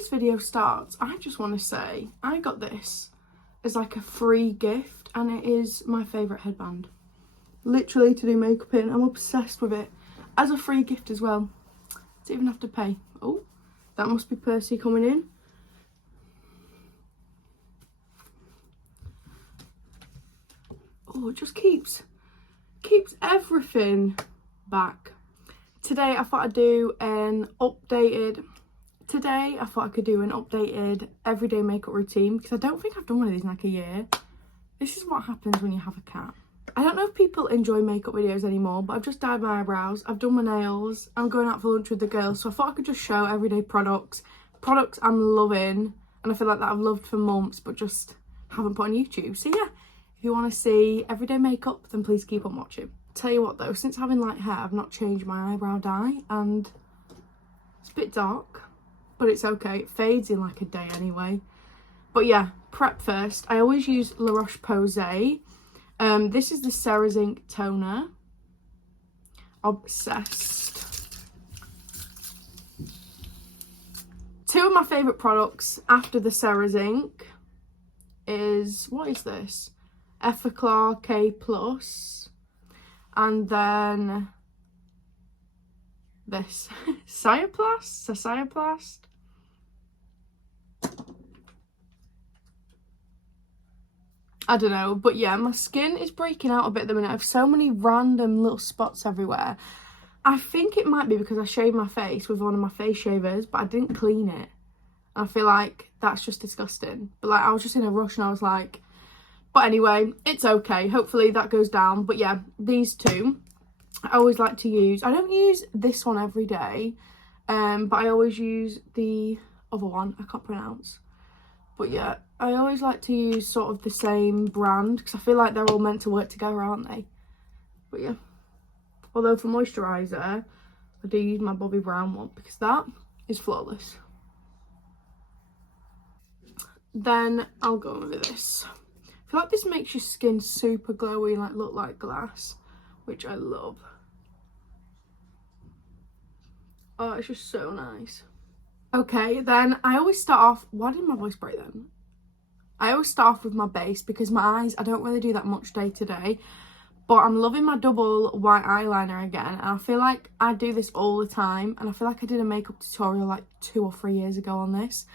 this video starts, I just want to say I got this as like a free gift, and it is my favourite headband. Literally to do makeup in. I'm obsessed with it. As a free gift as well. Don't even have to pay. Oh, that must be Percy coming in. Oh, it just keeps everything back. Today I thought I'd do an updated everyday makeup routine, because I don't think I've done one of these in like a year. This is what happens when you have a cat. I don't know if people enjoy makeup videos anymore, but I've just dyed my eyebrows, I've done my nails, I'm going out for lunch with the girls, so I thought I could just show everyday products I'm loving, and I feel like that I've loved for months but just haven't put on YouTube. So yeah, if you want to see everyday makeup, then please keep on watching. Tell you what though, since having light hair, I've not changed my eyebrow dye, and it's a bit dark, but it's okay. It fades in like a day anyway. But yeah, prep first. I always use La Roche-Posay. This is the CeraZinc toner. Obsessed. Two of my favourite products after the CeraZinc is, what is this? Effaclar K+, and then this Saciaplast. I don't know, but yeah, my skin is breaking out a bit at the minute. I have so many random little spots everywhere. I think it might be because I shaved my face with one of my face shavers, but I didn't clean it. I feel like that's just disgusting. But like, I was just in a rush and I was like, but anyway, it's okay. Hopefully that goes down. But yeah, these two I always like to use. I don't use this one every day, but I always use the other one I can't pronounce. But yeah, I always like to use sort of the same brand, because I feel like they're all meant to work together, aren't they? But yeah, although for moisturiser I do use my Bobbi Brown one, because that is flawless. Then I'll go with this. I feel like this makes your skin super glowy, like look like glass, which I love. Oh, it's just so nice. Okay, then I always start off, why did my voice break then? I always start off with my base, because my eyes, I don't really do that much day to day, but I'm loving my double white eyeliner again, and I feel like I do this all the time, and I feel like I did a makeup tutorial like 2 or 3 years ago on this,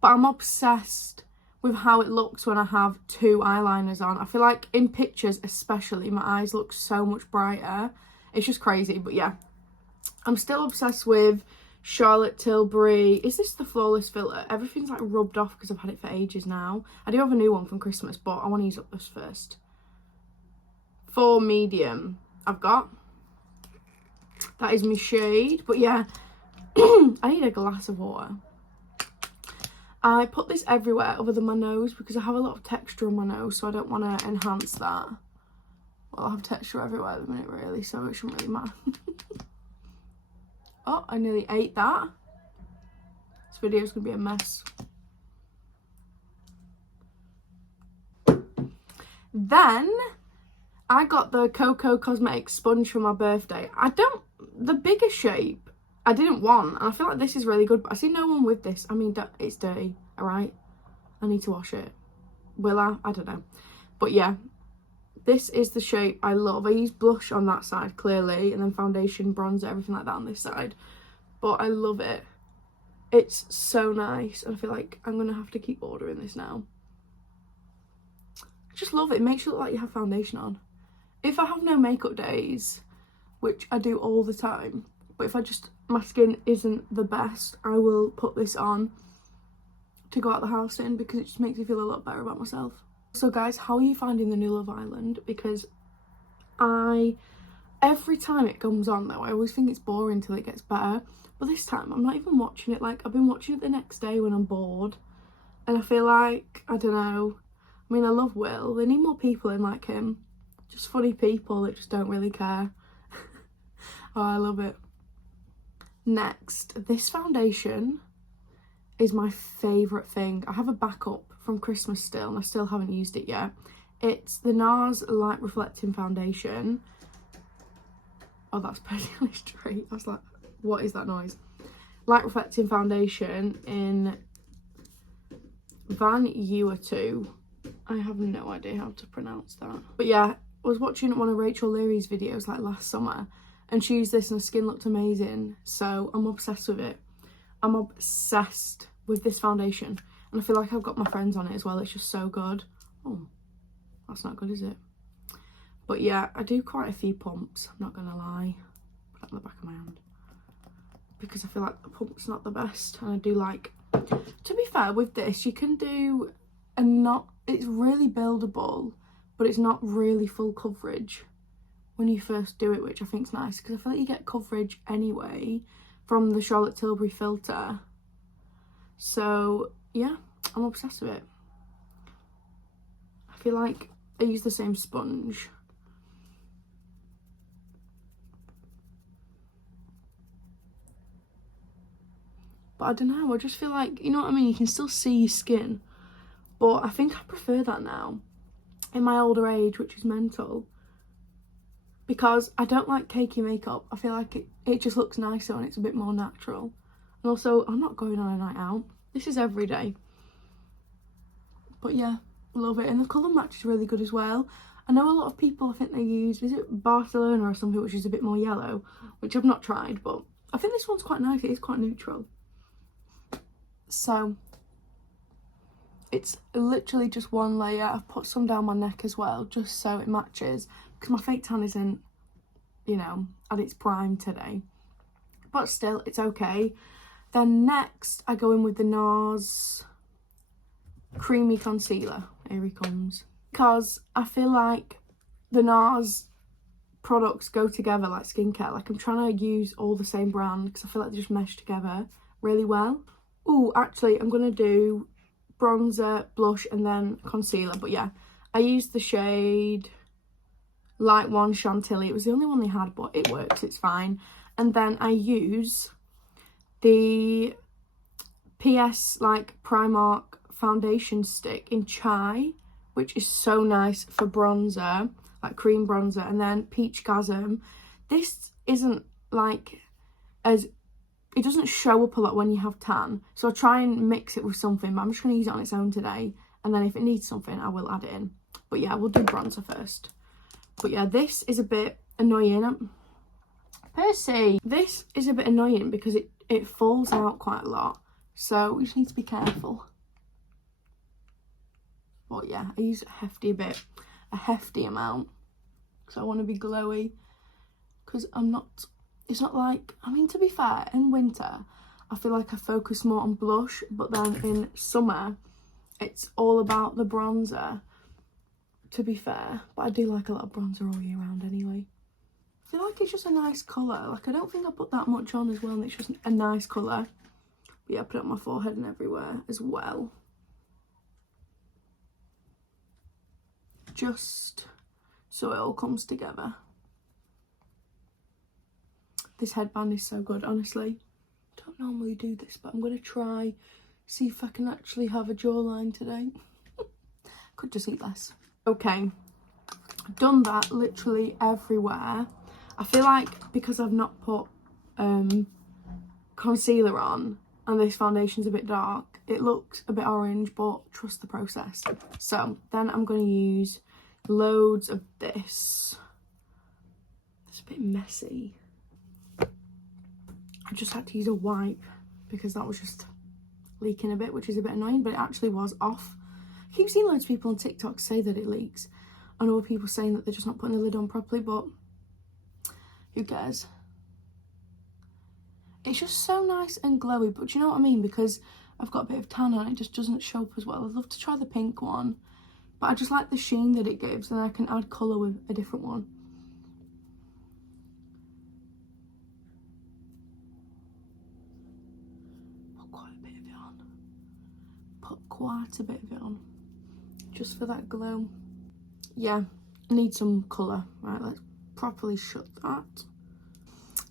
but I'm obsessed with how it looks when I have 2 eyeliners on. I feel like in pictures especially, my eyes look so much brighter. It's just crazy, but yeah. I'm still obsessed with Charlotte Tilbury. Is this the Flawless Filter? Everything's like rubbed off because I've had it for ages now. I do have a new one from Christmas, but I want to use up this first. For medium, I've got. That is my shade. But yeah, I need a glass of water. I put this everywhere other than my nose, because I have a lot of texture on my nose, so I don't want to enhance that. Well, I have texture everywhere at the minute really, so it shouldn't really matter. Oh, I nearly ate that. This video's gonna be a mess. Then I got the Coco Cosmetics sponge for my birthday. The bigger shape I didn't want, and I feel like this is really good, but I see no one with this. I mean, it's dirty, all right? I need to wash it. Will I? I don't know. But yeah, this is the shape I love. I use blush on that side, clearly, and then foundation, bronzer, everything like that on this side. But I love it. It's so nice, and I feel like I'm going to have to keep ordering this now. I just love it. It makes you look like you have foundation on. If I have no makeup days, which I do all the time, but if my skin isn't the best, I will put this on to go out the house in, because it just makes me feel a lot better about myself. So guys, how are you finding the new Love Island? Because every time it comes on though, I always think it's boring till it gets better. But this time I'm not even watching it. Like, I've been watching it the next day when I'm bored, and I feel like, I don't know, I mean, I love Will. They need more people in like him. Just funny people that just don't really care. Oh, I love it. Next, this foundation is my favourite thing. I have a backup from Christmas still, and I still haven't used it yet. It's the NARS Light Reflecting Oh, that's perfectly straight. I was like, what is that noise? light reflecting foundation in Van Ewer 2. I have no idea how to pronounce that. But yeah, I was watching one of Rachel Leary's videos like last summer, and she used this and her skin looked amazing. So I'm obsessed with it. I'm obsessed with this foundation. And I feel like I've got my friends on it as well. It's just so good. Oh, that's not good, is it? But yeah, I do quite a few pumps, I'm not gonna lie. Put that on the back of my hand. Because I feel like the pump's not the best. And I do like, to be fair, with this, you can do a not, it's really buildable, but it's not really full coverage when you first do it, which I think is nice. Because I feel like you get coverage anyway from the Charlotte Tilbury filter. So yeah, I'm obsessed with it. I feel like I use the same sponge. But I don't know, I just feel like, you know what I mean, you can still see your skin. But I think I prefer that now, in my older age, which is mental. Because I don't like cakey makeup. I feel like it just looks nicer and it's a bit more natural. And also, I'm not going on a night out. This is every day. But yeah, love it. And the colour match is really good as well. I know a lot of people, I think they use, is it Barcelona or something, which is a bit more yellow, which I've not tried, but I think this one's quite nice. It is quite neutral. So it's literally just one layer. I've put some down my neck as well, just so it matches, because my fake tan isn't, you know, at its prime today, but still it's okay. Then next I go in with the NARS creamy concealer. Here he comes. Because I feel like the NARS products go together like skincare. Like I'm trying to use all the same brand because I feel like they just mesh together really well. Oh, actually, I'm going to do bronzer, blush, and then concealer. But yeah, I used the shade Light 1 Chantilly. It was the only one they had, but it works. It's fine. And then I use the PS like Primark foundation stick in Chai, which is so nice for bronzer, like cream bronzer. And then Peach Gasm. This isn't like as... It doesn't show up a lot when you have tan, so I try and mix it with something, but I'm just going to use it on its own today, and then if it needs something I will add it in. But yeah, we'll do bronzer first. But yeah, this is a bit annoying. Percy! This is a bit annoying because it falls out quite a lot, so we just need to be careful. But yeah, I use a hefty amount, because I want to be glowy, because I'm not... It's not like, I mean, to be fair, in winter, I feel like I focus more on blush, but then in summer, it's all about the bronzer, to be fair. But I do like a lot of bronzer all year round anyway. I feel like it's just a nice colour. Like, I don't think I put that much on as well, and it's just a nice colour. But yeah, I put it on my forehead and everywhere as well. Just so it all comes together. This headband is so good, honestly. I don't normally do this, but I'm going to try, see if I can actually have a jawline today. Could just eat less. Okay, I've done that literally everywhere. I feel like because I've not put concealer on and this foundation's a bit dark, it looks a bit orange, but trust the process. So then I'm going to use loads of this. It's a bit messy. I just had to use a wipe because that was just leaking a bit, which is a bit annoying, but it actually was off. I keep seeing loads of people on TikTok say that it leaks. I know people saying that they're just not putting the lid on properly, but who cares? It's just so nice and glowy, but do you know what I mean? Because I've got a bit of tan on, it just doesn't show up as well. I'd love to try the pink one, but I just like the sheen that it gives, and I can add colour with a different one. Quite a bit of it on, just for that glow. Yeah, I need some colour. Right, let's properly shut that.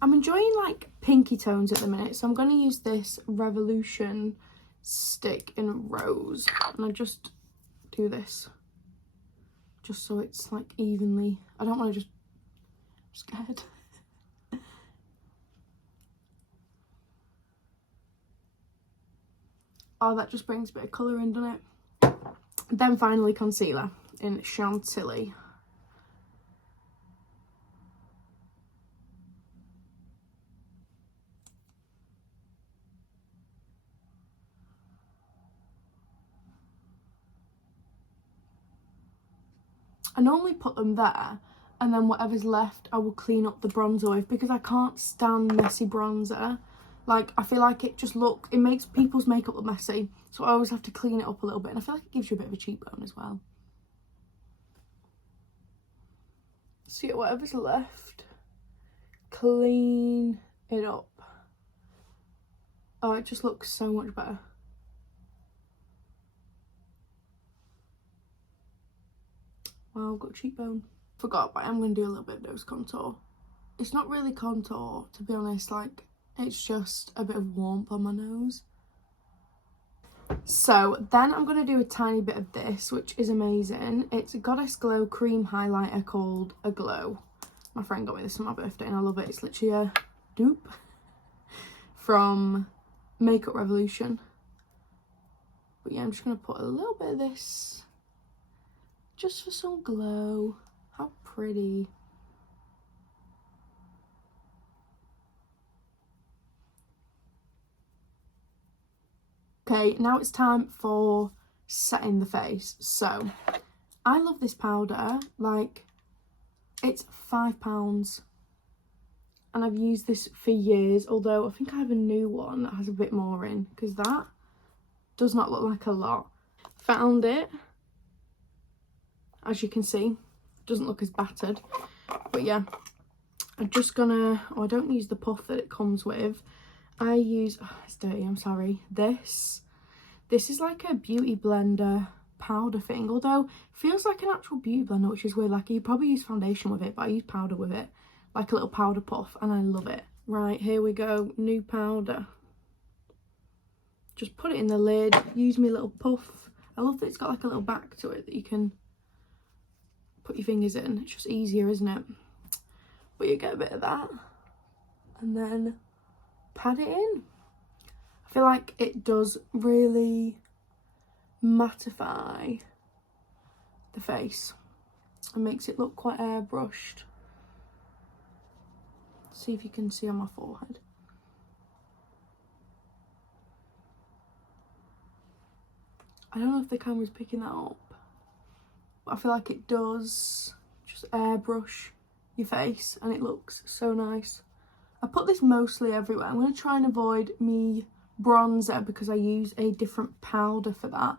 I'm enjoying like pinky tones at the minute, so I'm going to use this Revolution stick in Rose, and I just do this just so it's like evenly. I don't want to just... I'm scared. Oh, that just brings a bit of colour in, doesn't it? Then finally concealer in Chantilly. I normally put them there, and then whatever's left I will clean up the bronzer with, because I can't stand messy bronzer. Like, I feel like it makes people's makeup look messy, so I always have to clean it up a little bit, and I feel like it gives you a bit of a cheekbone as well. So yeah, whatever's left, clean it up. Oh, it just looks so much better. Wow, I've got a cheekbone. Forgot, but I'm going to do a little bit of nose contour. It's not really contour, to be honest, like, it's just a bit of warmth on my nose. So then I'm going to do a tiny bit of this, which is amazing. It's a Goddess Glow cream highlighter called A Glow. My friend got me this for my birthday and I love it. It's literally a dupe from Makeup Revolution. But yeah, I'm just going to put a little bit of this just for some glow. How pretty. Okay, now it's time for setting the face. So, I love this powder. Like, it's £5. And I've used this for years, although I think I have a new one that has a bit more in, because that does not look like a lot. Found it. As you can see, doesn't look as battered. But yeah, I'm just gonna, I don't use the puff that it comes with. I use, oh, it's dirty, I'm sorry. This is like a beauty blender powder thing, although it feels like an actual beauty blender, which is weird. Like, you probably use foundation with it, but I use powder with it, like a little powder puff, and I love it. Right, here we go, new powder. Just put it in the lid, use my little puff. I love that it's got like a little back to it that you can put your fingers in. It's just easier, isn't it? But you get a bit of that, and then pat it in. I feel like it does really mattify the face and makes it look quite airbrushed. See if you can see on my forehead. I don't know if the camera's picking that up, but I feel like it does just airbrush your face and it looks so nice. I put this mostly everywhere. I'm going to try and avoid me bronzer because I use a different powder for that.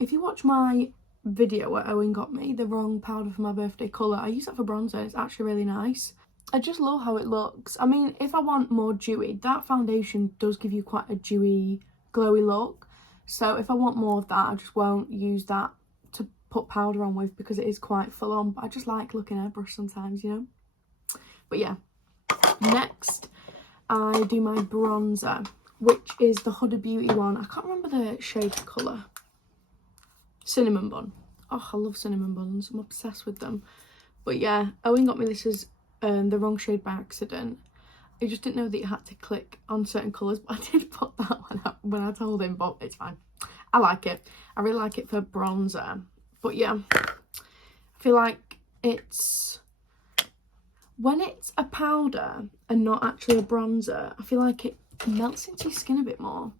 If you watch my video where Owen got me the wrong powder for my birthday colour, I use that for bronzer. It's actually really nice. I just love how it looks. I mean, if I want more dewy, that foundation does give you quite a dewy, glowy look. So if I want more of that, I just won't use that to put powder on with because it is quite full on. But I just like looking airbrush sometimes, you know. But yeah, next I do my bronzer, which is the Huda Beauty one. I can't remember the shade colour. Cinnamon bun. Oh, I love cinnamon buns. I'm obsessed with them. But yeah, Owen got me this as the wrong shade by accident. I just didn't know that you had to click on certain colours, but I did put that one up when I told him, but it's fine. I like it. I really like it for bronzer. But yeah, I feel like it's, when it's a powder and not actually a bronzer, I feel like it melts into your skin a bit more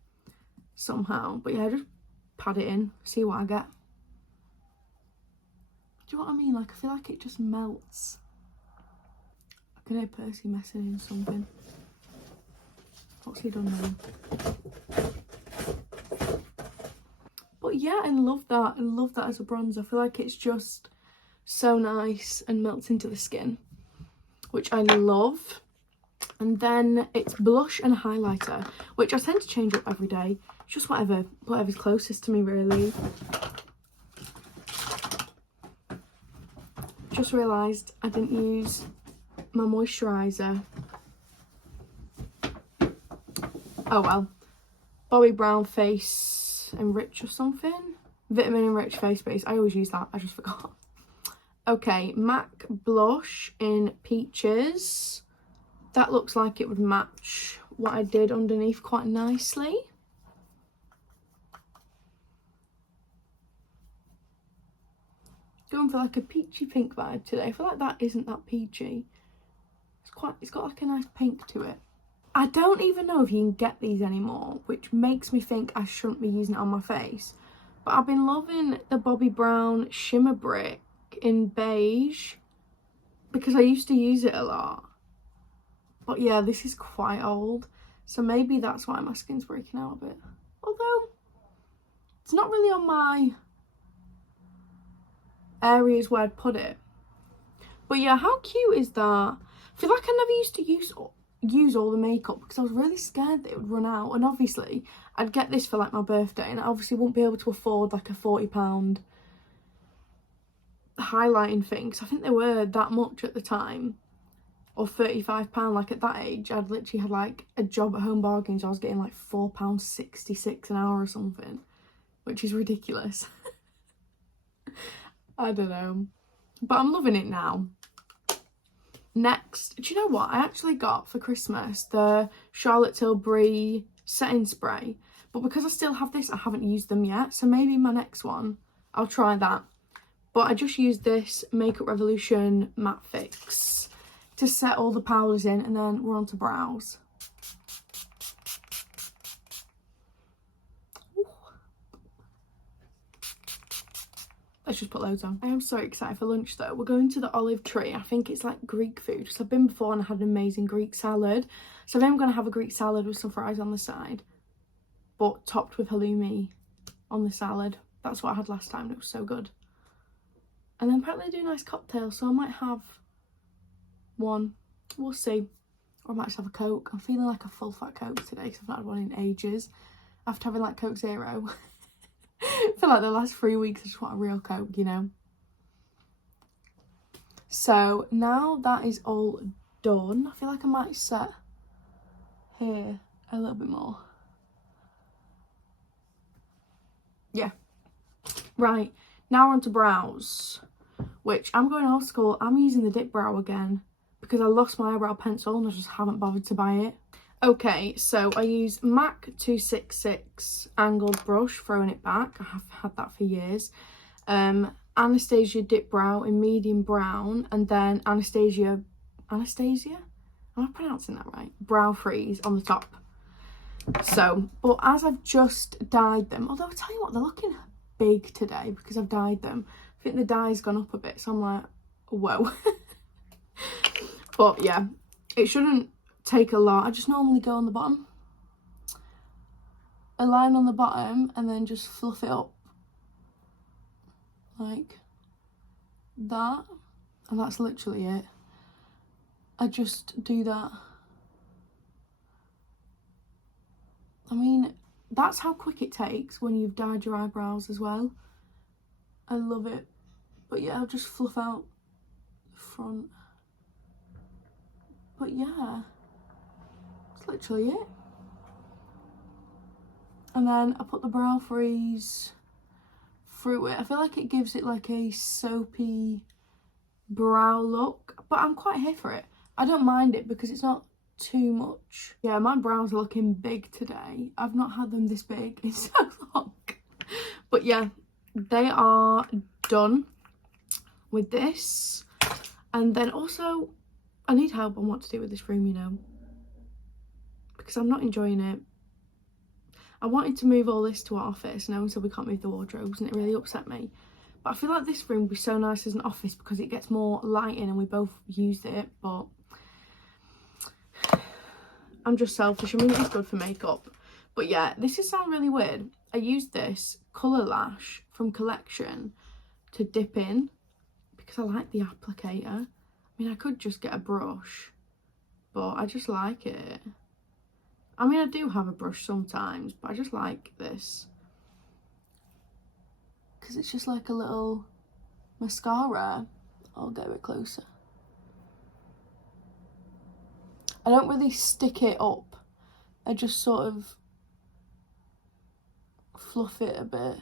somehow. But yeah, just pat it in, see what I get. Do you know what I mean? Like, I feel like it just melts. I can hear Percy messing in something. What's he done now? But yeah, I love that. I love that as a bronzer. I feel like it's just so nice and melts into the skin, which I love. And then it's blush and highlighter, which I tend to change up every day. Just whatever's closest to me, really. Just realised I didn't use my moisturiser. Oh well. Bobbi Brown Face Enrich or something. Vitamin Enrich Face Base. I always use that. I just forgot. Okay, MAC blush in Peaches. That looks like it would match what I did underneath quite nicely. Going for like a peachy pink vibe today. I feel like that isn't that peachy. It's got like a nice pink to it. I don't even know if you can get these anymore, which makes me think I shouldn't be using it on my face. But I've been loving the Bobbi Brown Shimmer Brick in beige because I used to use it a lot. But yeah, this is quite old, so maybe that's why my skin's breaking out a bit. Although, it's not really on my areas where I'd put it. But yeah, how cute is that? I feel like I never used to use all the makeup because I was really scared that it would run out. And obviously, I'd get this for like my birthday, and I obviously wouldn't be able to afford like a £40 highlighting thing, because I think they were that much at the time. Or £35, like at that age, I'd literally had like a job at Home Bargains. I was getting like £4.66 an hour or something, which is ridiculous. I don't know, but I'm loving it now. Next, do you know what I actually got for Christmas? The Charlotte Tilbury setting spray, but because I still have this, I haven't used them yet, so maybe my next one I'll try that. But I just used this Makeup Revolution Matte Fix to set all the powders in, and then we're on to brows. Ooh. Let's just put loads on. I am so excited for lunch though. We're going to the Olive Tree. I think it's like Greek food. So I've been before and I had an amazing Greek salad. So then I'm going to have a Greek salad with some fries on the side, but topped with halloumi on the salad. That's what I had last time. It was so good. And then apparently they do nice cocktails, so I might have one. We'll see. Or I might just have a Coke. I'm feeling like a full fat Coke today because I've not had one in ages. After having like Coke Zero. For like the last 3 weeks I just want a real Coke, you know. So now that is all done, I feel like I might set here a little bit more. Yeah. Right, now we're on to brows, which I'm going old school. I'm using the dip brow again because I lost my eyebrow pencil and I just haven't bothered to buy it. Okay, so I use MAC 266 angled brush, throwing it back. I have had that for years. Anastasia dip brow in medium brown, and then Anastasia, am I pronouncing that right? Brow freeze on the top. So, but as I've just dyed them, although I tell you what, they're looking big today because I've dyed them. I think the dye's gone up a bit, so I'm like, whoa. But yeah, it shouldn't take a lot. I just normally go on the bottom, a line on the bottom, and then just fluff it up like that, and that's literally it. I just do that. I mean, that's how quick it takes when you've dyed your eyebrows as well. I love it. But yeah, I'll just fluff out the front. But yeah, that's literally it. And then I put the brow freeze through it. I feel like it gives it like a soapy brow look, but I'm quite here for it. I don't mind it because it's not too much. Yeah, my brows are looking big today. I've not had them this big in so long. But yeah, they are done with this. And then also, I need help on what to do with this room, you know, because I'm not enjoying it. I wanted to move all this to our office, and everyone said we can't move the wardrobes, and it really upset me. But I feel like this room would be so nice as an office because it gets more lighting and we both used it, but I'm just selfish. I mean, it is good for makeup. But yeah, this is sound really weird. I used this colour lash from Collection to dip in because I like the applicator. I mean, I could just get a brush, but I just like it. I mean, I do have a brush sometimes, but I just like this because it's just like a little mascara. I'll get a bit closer. I don't really stick it up. I just sort of fluff it a bit.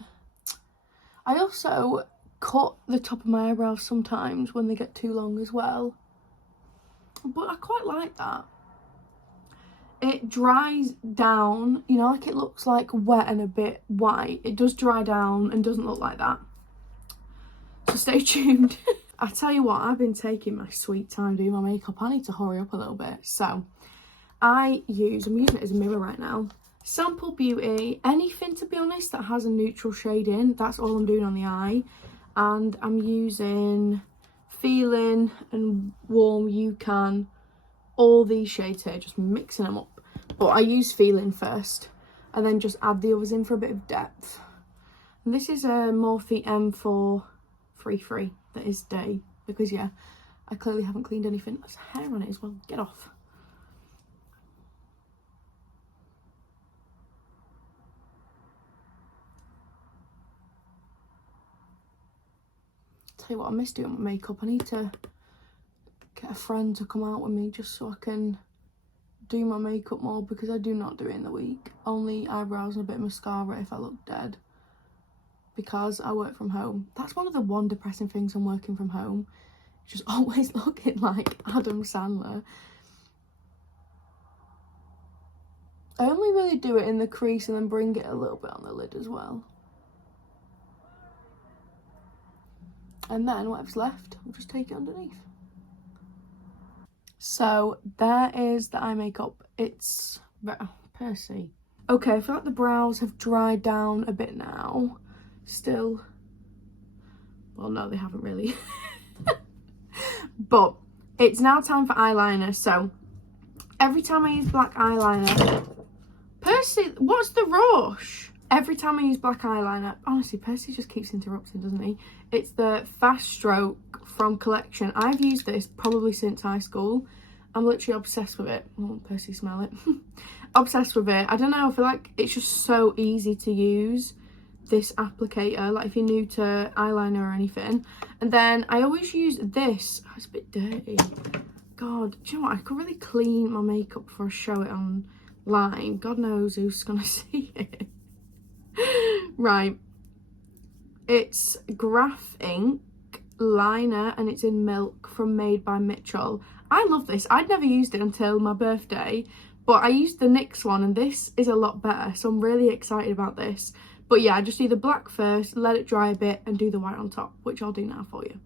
I also cut the top of my eyebrows sometimes when they get too long as well. But I quite like that. It dries down, you know, like it looks like wet and a bit white. It does dry down and doesn't look like that. So stay tuned. I tell you what, I've been taking my sweet time doing my makeup. I need to hurry up a little bit. So I'm using it as a mirror right now. Sample Beauty, anything to be honest that has a neutral shade in, that's all I'm doing on the eye. And I'm using Feeling and Warm You Can, all these shades here, just mixing them up. But I use Feeling first and then just add the others in for a bit of depth. And this is a Morphe M4 free that is Day, because yeah, I clearly haven't cleaned anything. There's hair on it as well, get off. Tell you what, I miss doing my makeup. I need to get a friend to come out with me just so I can do my makeup more, because I do not do it in the week. Only eyebrows and a bit of mascara if I look dead, because I work from home. That's one of the depressing things on working from home. Just always looking like Adam Sandler. I only really do it in the crease and then bring it a little bit on the lid as well. And then whatever's left, we'll just take it underneath. So there is the eye makeup. It's Percy. Okay, I feel like the brows have dried down a bit now. Still, well, no, they haven't really. But it's now time for eyeliner. So every time I use black eyeliner, Percy, what's the rush? Every time I use black eyeliner, honestly, Percy just keeps interrupting, doesn't he? It's the Fast Stroke from Collection. I've used this probably since high school. I'm literally obsessed with it. Oh, Percy, smell it. Obsessed with it. I don't know, I feel like it's just so easy to use, this applicator, like if you're new to eyeliner or anything. And then I always use this. Oh, it's a bit dirty. God, do you know what? I could really clean my makeup before I show it online. God knows who's gonna see it. Right, it's Graph Ink liner and it's in Milk from Made by Mitchell. I love this. I'd never used it until my birthday, but I used the NYX one and this is a lot better, so I'm really excited about this. But yeah, I just do the black first, let it dry a bit and do the white on top, which I'll do now for you.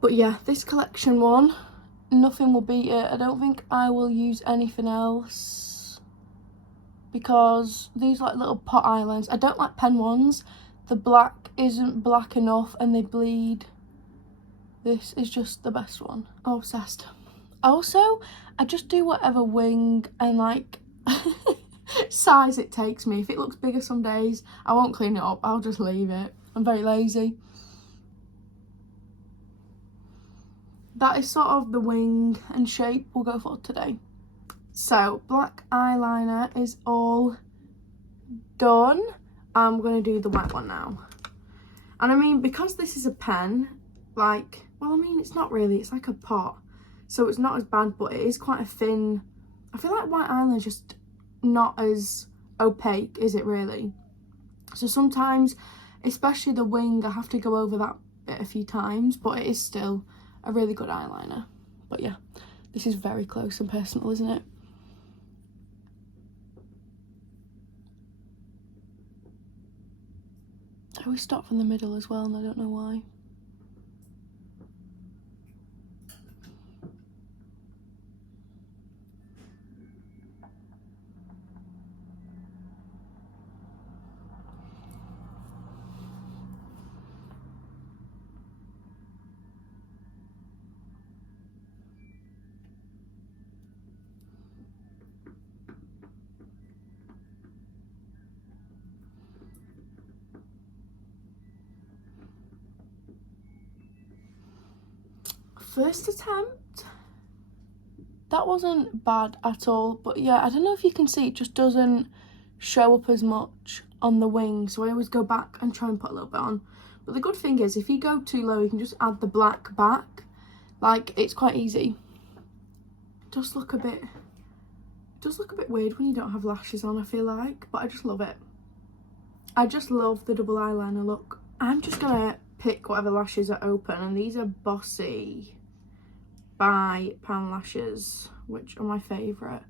But yeah, this Collection one, nothing will beat it. I don't think I will use anything else, because these like little pot eyelines, I don't like pen ones. The black isn't black enough and they bleed. This is just the best one. I'm obsessed. Also, I just do whatever wing and like size it takes me. If it looks bigger some days, I won't clean it up, I'll just leave it. I'm very lazy. That is sort of the wing and shape we'll go for today. So black eyeliner is all done. I'm going to do the white one now. And I mean, because this is a pen, like, well, I mean, it's not really, it's like a pot. So it's not as bad, but it is quite a thin. I feel like white eyeliner is just not as opaque, is it really? So sometimes, especially the wing, I have to go over that bit a few times, but it is still a really good eyeliner. But yeah, this is very close and personal, isn't it? I always stop from the middle as well, and I don't know why. First attempt, that wasn't bad at all, but yeah, I don't know if you can see, it just doesn't show up as much on the wing, so I always go back and try and put a little bit on. But the good thing is, if you go too low, you can just add the black back. Like, it's quite easy. It does look a bit weird when you don't have lashes on, I feel like, but I just love it. I just love the double eyeliner look. I'm just gonna pick whatever lashes are open, and these are Bossy by Pound Lashes, which are my favourite.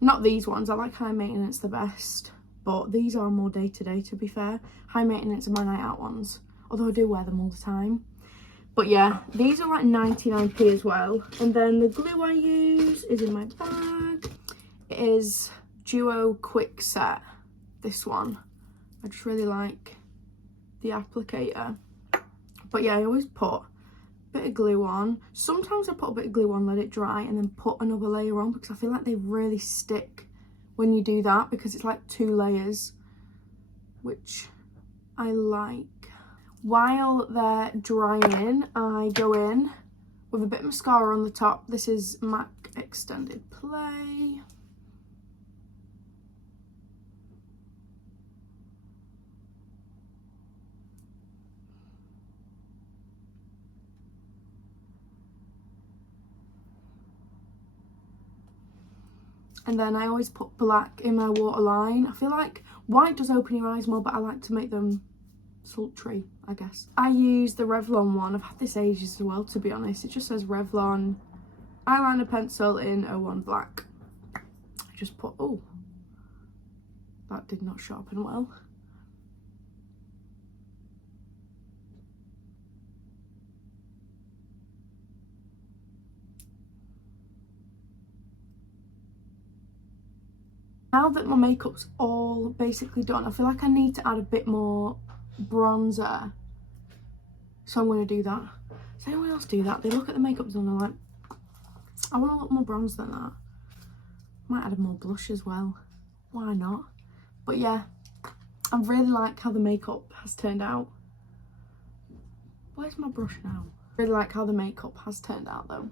Not these ones, I like High Maintenance the best, but these are more day to day, to be fair. High Maintenance are my night out ones, although I do wear them all the time. But yeah, these are like 99p as well. And then the glue I use is in my bag. It is Duo Quick Set, this one. I just really like the applicator. But yeah, I always put a bit of glue on. Sometimes I put a bit of glue on, let it dry, and then put another layer on, because I feel like they really stick when you do that, because it's like 2 layers, which I like. While they're drying, I go in with a bit of mascara on the top. This is MAC Extended Play. And then I always put black in my waterline. I feel like white does open your eyes more, but I like to make them sultry, I guess. I use the Revlon one. I've had this ages as well, to be honest. It just says Revlon eyeliner pencil in 01 black. I just put, oh, that did not sharpen well. Now that my makeup's all basically done, I feel like I need to add a bit more bronzer. So I'm going to do that. Does anyone else do that? They look at the makeup done and they're like, I want a lot more bronze than that. Might add more blush as well. Why not? But yeah, I really like how the makeup has turned out. Where's my brush now? I really like how the makeup has turned out though.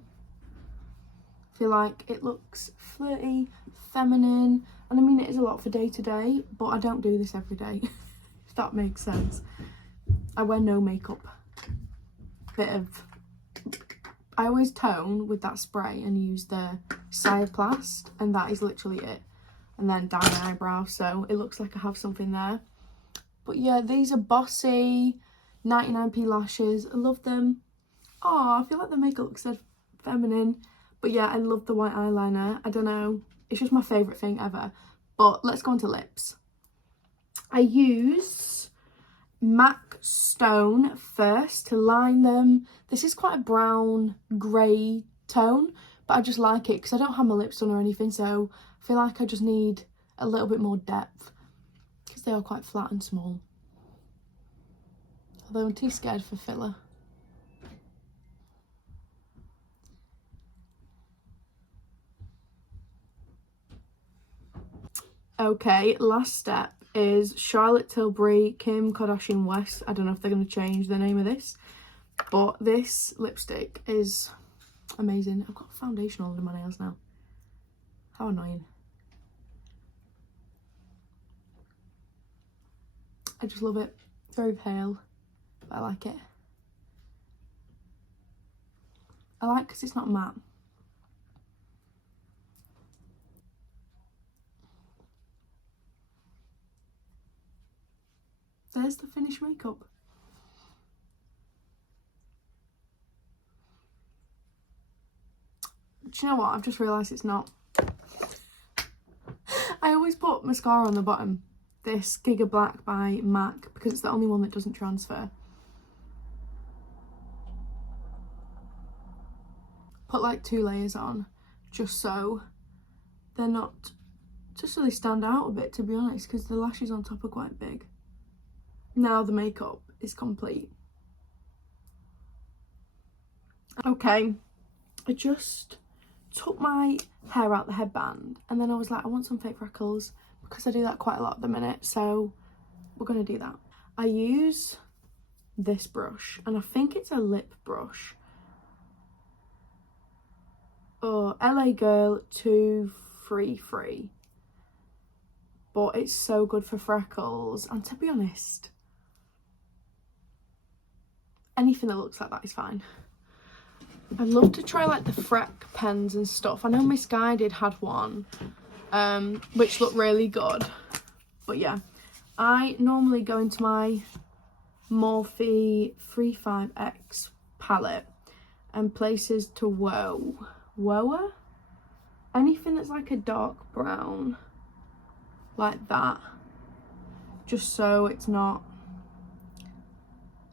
I feel like it looks flirty, feminine, and I mean it is a lot for day to day, but I don't do this every day, if that makes sense. I wear no makeup. I always tone with that spray and use the Cyaplast, and that is literally it. And then dye my eyebrow, so it looks like I have something there. But yeah, these are Bossy 99p lashes. I love them. Oh, I feel like the makeup looks so feminine. But yeah, I love the white eyeliner. I don't know, it's just my favourite thing ever. But let's go on to lips. I use MAC Stone first to line them. This is quite a brown grey tone, but I just like it because I don't have my lips done or anything, so I feel like I just need a little bit more depth because they are quite flat and small. Although I'm too scared for filler. Okay, last step is Charlotte Tilbury, Kim Kardashian West. I don't know if they're going to change the name of this, but this lipstick is amazing. I've got foundation all under my nails now. How annoying. I just love it. It's very pale, but I like it. I like because it's not matte. There's the finished makeup. Do you know what? I've just realised it's not. I always put mascara on the bottom. This Giga Black by MAC, because it's the only one that doesn't transfer. Put like 2 layers on, just so they're not, just so they stand out a bit, to be honest, because the lashes on top are quite big. Now the makeup is complete. Okay, I just took my hair out the headband and then I was like, I want some fake freckles because I do that quite a lot at the minute, so we're going to do that. I use this brush and I think it's a lip brush. Oh, LA Girl 233. But it's so good for freckles, and to be honest, anything that looks like that is fine. I'd love to try like the Freck pens and stuff. I know Misguided had one, which looked really good. But yeah, I normally go into my Morphe 35X palette and places to Woa? Anything that's like a dark brown, like that. Just so it's not,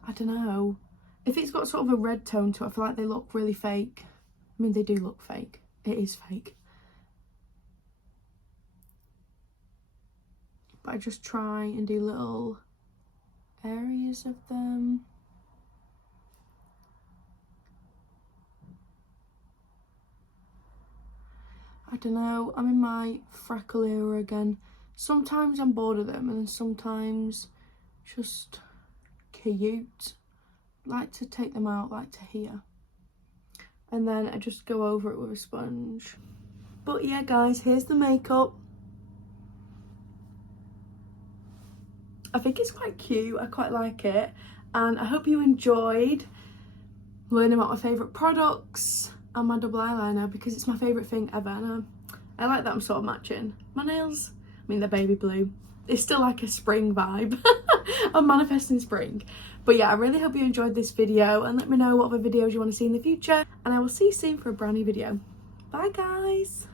I don't know, If it's got sort of a red tone to it, I feel like they look really fake. I mean, they do look fake. It is fake. But I just try and do little areas of them. I don't know, I'm in my freckle era again. Sometimes I'm bored of them and then sometimes just cute. Like to take them out, like to here. And then I just go over it with a sponge. But yeah guys, here's the makeup. I think it's quite cute, I quite like it. And I hope you enjoyed learning about my favourite products and my double eyeliner, because it's my favourite thing ever, and I like that I'm sort of matching. My nails, I mean, they're baby blue. It's still like a spring vibe. I'm manifesting spring. But yeah, I really hope you enjoyed this video, and let me know what other videos you want to see in the future, and I will see you soon for a brand new video. Bye guys.